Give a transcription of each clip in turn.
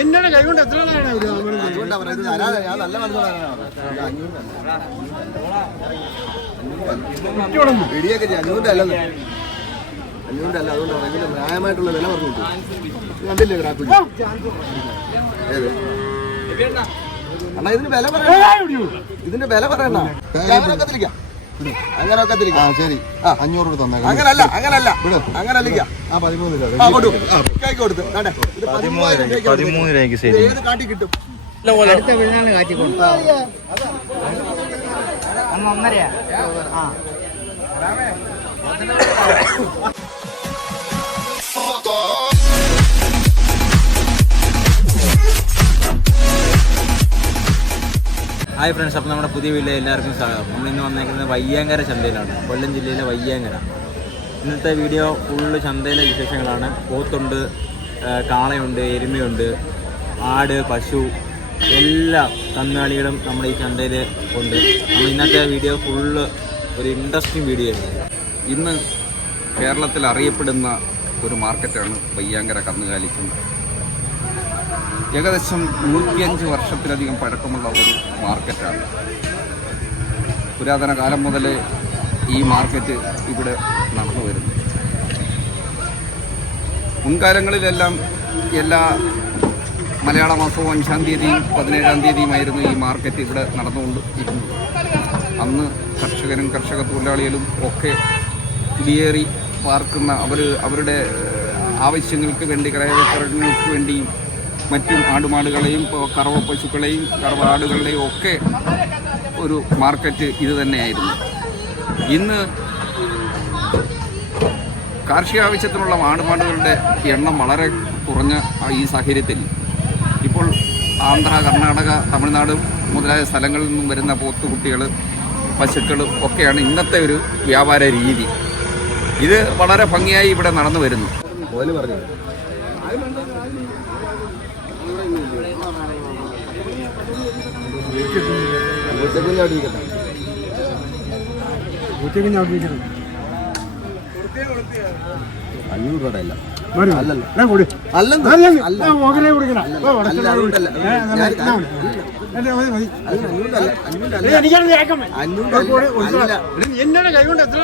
എന്നോട് കൈകൊണ്ട് എത്ര പിടിയൊക്കെ അഞ്ഞൂറിന്റെ അല്ലെന്ന് അഞ്ഞൂറിന്റെ അല്ല. അതുകൊണ്ട് ഇതിന്റെ ന്യായമായിട്ടുള്ള വില പറഞ്ഞു കണ്ടില്ലേ ഗ്രാഫിൽ? അണ്ണാ ഇതിന് വില പറയണ്ട, ഇതിന്റെ വില പറയണ്ട. അങ്ങനെയൊക്കെ തിരിക്കാം, അങ്ങനെയൊക്കെ തിരിക്കാം. ശരി, 500 തന്നെ. അങ്ങനല്ല, അങ്ങനല്ല, അങ്ങനല്ല. 13 രൂപ കൊടുത്ത് 13 രൂപയ്ക്ക് ശരി. ഏത് കാട്ടി കിട്ടും? അടുത്ത വീടാണ് കാറ്റിക്കൊണ്ട് 1.5. ഹായ് ഫ്രണ്ട്സ്, അപ്പോൾ നമ്മുടെ പുതിയ വീട്ടിലെ എല്ലാവർക്കും സ്വാഗതം. നമ്മളിന്ന് വന്നേക്കുന്നത് വയ്യാങ്കര ചന്തയിലാണ്, കൊല്ലം ജില്ലയിലെ വയ്യാങ്കര. ഇന്നത്തെ വീഡിയോ ഫുള്ള് ചന്തയിലെ വിശേഷങ്ങളാണ്. പോത്തുണ്ട്, കാളയുണ്ട്, എരുമയുണ്ട്, ആട്, പശു, എല്ലാ കന്നുകാലികളും നമ്മുടെ ഈ ചന്തയിൽ ഉണ്ട്. നമ്മൾ ഇന്നത്തെ വീഡിയോ ഫുള്ള് ഒരു ഇൻട്രസ്റ്റിംഗ് വീഡിയോ ആണ്. ഇന്ന് കേരളത്തിൽ അറിയപ്പെടുന്ന ഒരു മാർക്കറ്റാണ് വയ്യാങ്കര കന്നുകാലി ചന്ത. ഏകദേശം 105 വർഷത്തിലധികം പഴക്കമുള്ള ഒരു മാർക്കറ്റാണ്. പുരാതന കാലം മുതലേ ഈ മാർക്കറ്റ് ഇവിടെ നടന്നു വരുന്നു. മുൻകാലങ്ങളിലെല്ലാം എല്ലാ മലയാള മാസവും 5-ാം തീയതിയും 17-ാം തീയതിയുമായിരുന്നു ഈ മാർക്കറ്റ് ഇവിടെ നടന്നുകൊണ്ട് ഇരുന്നത്. അന്ന് കർഷകരും കർഷക തൊഴിലാളികളും ഒക്കെ കുടിയേറി പാർക്കുന്ന അവരുടെ ആവശ്യങ്ങൾക്ക് വേണ്ടി, ക്രയവിക്രയങ്ങൾക്ക് വേണ്ടിയും മറ്റും ആടുമാടുകളെയും കറവ പശുക്കളെയും കറവ ആടുകളുടെയും ഒക്കെ ഒരു മാർക്കറ്റ് ഇത് തന്നെയായിരുന്നു. ഇന്ന് കാർഷിക ആവശ്യത്തിനുള്ള ആടുമാടുകളുടെ എണ്ണം വളരെ കുറഞ്ഞ ഈ സാഹചര്യത്തിൽ ഇപ്പോൾ ആന്ധ്ര, കർണാടക, തമിഴ്നാട് മുതലായ സ്ഥലങ്ങളിൽ നിന്നും വരുന്ന പോത്തുകുട്ടികൾ, പശുക്കൾ ഒക്കെയാണ് ഇന്നത്തെ ഒരു വ്യാപാര രീതി. ഇത് വളരെ ഭംഗിയായി ഇവിടെ നടന്നു വരുന്നു. എന്നോട് കൈകൊണ്ട് എത്ര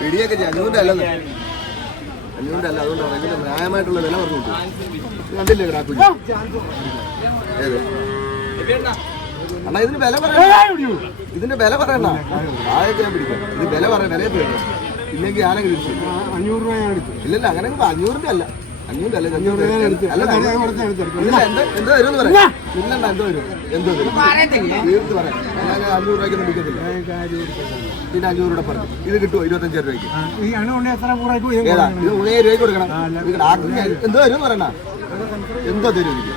പിടിയൊക്കെ 500 അല്ലെന്ന് 500 അല്ല. അതുകൊണ്ട് ഇതിന്റെ ന്യായമായിട്ടുള്ള വില പറഞ്ഞു കണ്ടില്ലേ ഗ്രാഫിൽ? അണ്ണാ ഇതിന് വില പറയണ്ട, ഇതിന്റെ വില പറയണ്ട. ആയൊക്കെ ഞാൻ പിടിക്കാം. ഇത് വില പറയാം, വിലയെ തരും. ഇല്ലെങ്കിൽ ആരെങ്കിലും 500 രൂപ ഞാൻ എടുത്തു. ഇല്ലല്ല, അങ്ങനെ 500 അല്ല, 500 അല്ല, 500 രൂപ എടുത്തു. അല്ല, എന്തോ വരും പറയാം. ഇല്ലണ്ട, എന്തോ വരും, എന്തോ വരും തീർത്ത് പറയാം. 500 രൂപയ്ക്കൊന്നും പിടിക്കത്തില്ല. പിന്നെ 500 രൂപ പറഞ്ഞു. ഇത് കിട്ടുമോ 25 രൂപയ്ക്ക്? ഏതാ ഇത്? 3000 രൂപയ്ക്ക് കൊടുക്കണം. എന്തോ വരും പറയണ, എന്തോ തരും എനിക്ക്.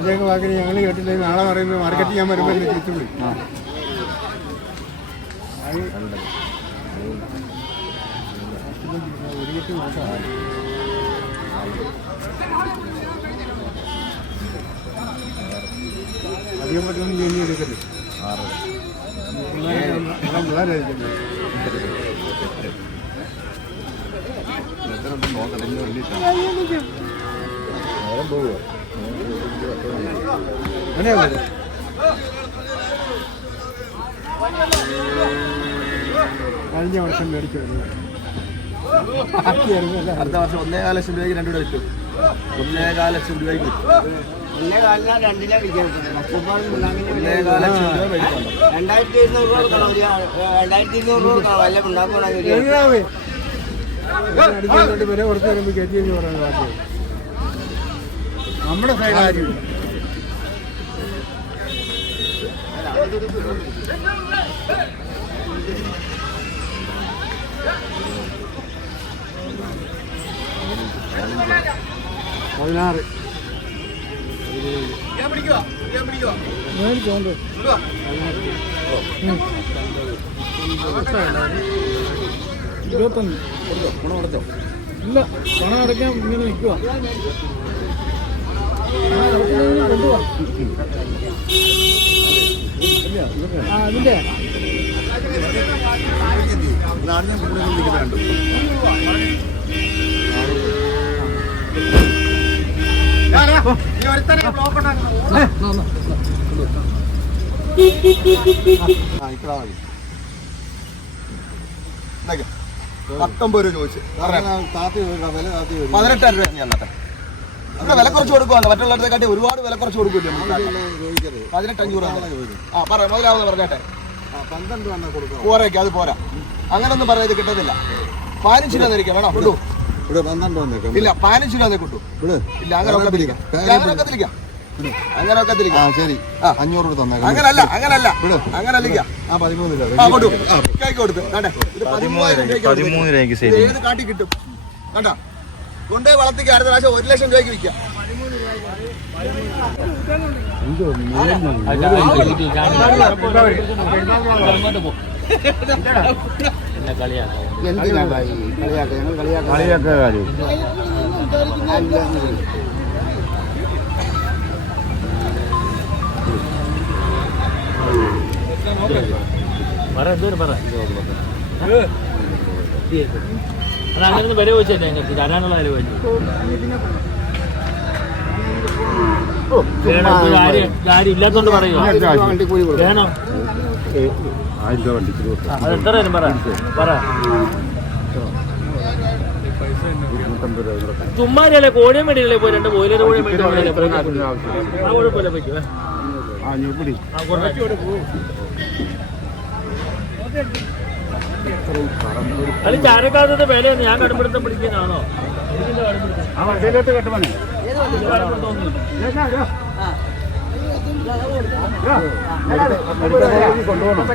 ഇതൊക്കെ വാക്കിന് ഞങ്ങൾ കേട്ടിട്ട് നാളെ പറയുന്നത് മാർക്കറ്റ് ചെയ്യാൻ വരുമ്പോൾ തിരിച്ചു പോയി. ഒരു കെട്ടി മാസമായി. അധികം പറ്റുമെന്ന് ജോലി എടുക്കരുത്. പിള്ളേരായിരിക്കും കഴിഞ്ഞ വർഷം മേടിച്ചു. അടുത്ത വർഷം 1.25 ലക്ഷം രൂപയ്ക്ക് 2 രൂപ കിട്ടും. 1.25 ലക്ഷം രൂപയ്ക്ക് കിട്ടും. 1.25 ലക്ഷം രൂപ മേടിക്കണം. 2200 രൂപ 2200 രൂപ വല്ല ഉണ്ടാക്കുകയാണെങ്കിൽ വില കുറച്ച് വരുമ്പോൾ കയറ്റി എന്ന് പറയുന്നത് ബാക്കി നമ്മുടെ സൈഡ്. പതിനാറ് മേടിച്ചോണ്ട് 21 പണം അടച്ചോ? ഇല്ല, പണം അടയ്ക്കാൻ ഇങ്ങനെ നിൽക്കുക. അതിന്റെ നാടിനെ കൂടുതൽ നിൽക്കുന്നുണ്ട്. $19 രൂപ ചോദിച്ചു. 18 രൂപ ഞാൻ ഇവിടെ വില കുറച്ച് കൊടുക്കുവാണ്. മറ്റുള്ളടത്തെക്കാട്ടി ഒരുപാട് വില കുറച്ച് കൊടുക്കില്ല. 18,500. ആ പറ മുതലാവുന്ന പറഞ്ഞേട്ടെ. 12 പോരേക്ക് അത് പോരാ. അങ്ങനൊന്നും പറയുന്നത് കിട്ടത്തില്ല. 15 രൂപ നിൽക്കാം വേണം. കൊണ്ടു ഇല്ല, 15 രൂപ കിട്ടു. ഇല്ല, അങ്ങനൊക്കെ തിരിക്കാം. അങ്ങനൊക്കെ തിരിക്കാം. ശരി, 500 തന്നേക്കാം. അങ്ങനല്ല അങ്ങനല്ല അങ്ങനല്ല. കൊടുത്ത് 13 രൂപയ്ക്ക് ശരി. ഏത് കാട്ടി കിട്ടും കണ്ടാ? കൊണ്ടേ വളർത്തിക്ക് അടുത്ത പ്രാവശ്യം 1 ലക്ഷം രൂപയ്ക്ക് വിൽക്കാം. അങ്ങനെ വില ചോദിച്ചല്ലേ ഞങ്ങൾക്ക് തരാനുള്ള വില ചോദിച്ചു. കാര്യം ഇല്ലാത്തോണ്ട് പറയുക വേണോ? അത് എത്ര തരും പറ. ചുമ്മാരല്ലേ കോഴിയും മേടിക്കല്ലേ പോയി 2 ബോയിലർ കോഴിയും മേടിക്കല്ലേ? ആ കുഴപ്പമില്ല പറ്റുമേ. അത് ചാരക്കാലത്തെ വിലയൊന്നും ഞാൻ കടുംപിടുത്തം പിടിക്കുന്നതാണോ? കൊണ്ടുപോകണം.